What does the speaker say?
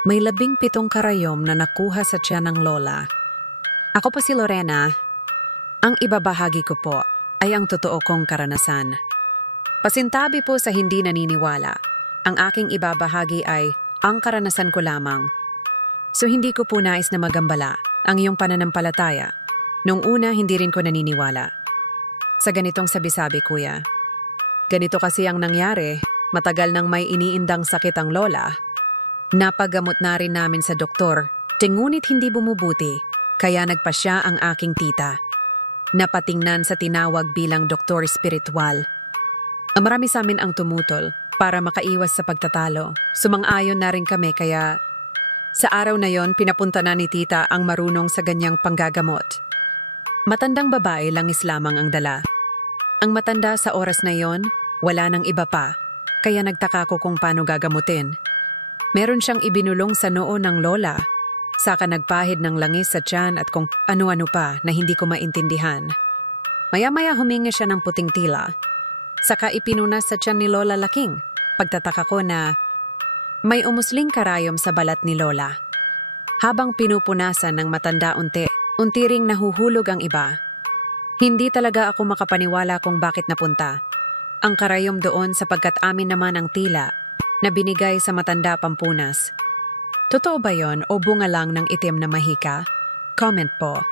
May 17 karayom na nakuha sa tiyan ng lola. Ako po si Lorena. Ang ibabahagi ko po ay ang totoo kong karanasan. Pasintabi po sa hindi naniniwala. Ang aking ibabahagi ay ang karanasan ko lamang. So hindi ko po nais na magambala ang iyong pananampalataya. Nung una, hindi rin ko naniniwala. Sa ganitong sabi-sabi, kuya. Ganito kasi ang nangyari, matagal nang may iniindang sakit ang lola. Napagamot na rin namin sa doktor, ngunit hindi bumubuti, kaya nagpasya ang aking tita. Napatingnan sa tinawag bilang doktor espiritual. Marami sa amin ang tumutol para makaiwas sa pagtatalo. Sumang-ayon na rin kami kaya sa araw na yon pinapunta na ni tita ang marunong sa ganyang panggagamot. Matandang babae langis lamang ang dala. Ang matanda sa oras na yon, wala nang iba pa, kaya nagtaka ko kung paano gagamutin. Meron siyang ibinulong sa noo ng lola, saka nagpahid ng langis sa tiyan at kung ano-ano pa na hindi ko maintindihan. Maya-maya humingi siya ng puting tila, saka ipinunas sa tiyan ni Lola Laking. Pagtataka ko na may umusling karayom sa balat ni Lola. Habang pinupunasan ng matanda unti ring nahuhulog ang iba. Hindi talaga ako makapaniwala kung bakit napunta ang karayom doon sapagkat amin naman ang tila na binigay sa matanda pampunas. Totoo ba yon o bunga lang ng itim na mahika? Comment po.